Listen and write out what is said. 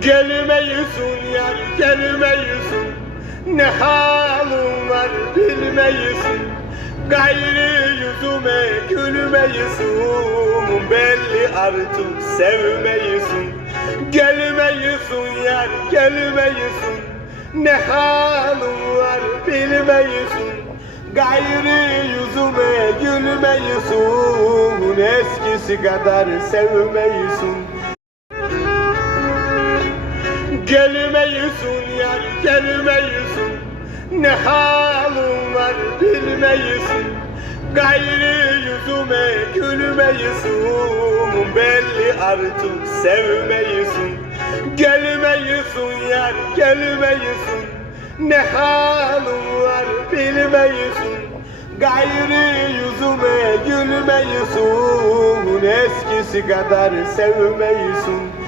Gelmeyisin yar, gelmeyisin. Ne halin var bilmeyisin. Gayrı yüzüme gülmeyisin. Belli artık sevmeyisin. Gelmeyisin yar, gelmeyisin. Ne halin var bilmeyisin. Gayrı yüzüme gülmeyisin. Eskisi kadar sevmeyisin. Gelmeyisin yar, gelmeyisin. Ne halin var bilmeyisin. Gayrı yüzüme gülmeyisin. Belli artık sevmeyisin. Gelmeyisin yar, gelmeyisin. Ne halin var bilmeyisin. Gayrı yüzüme gülmeyisin. Eskisi kadar sevmeyisin.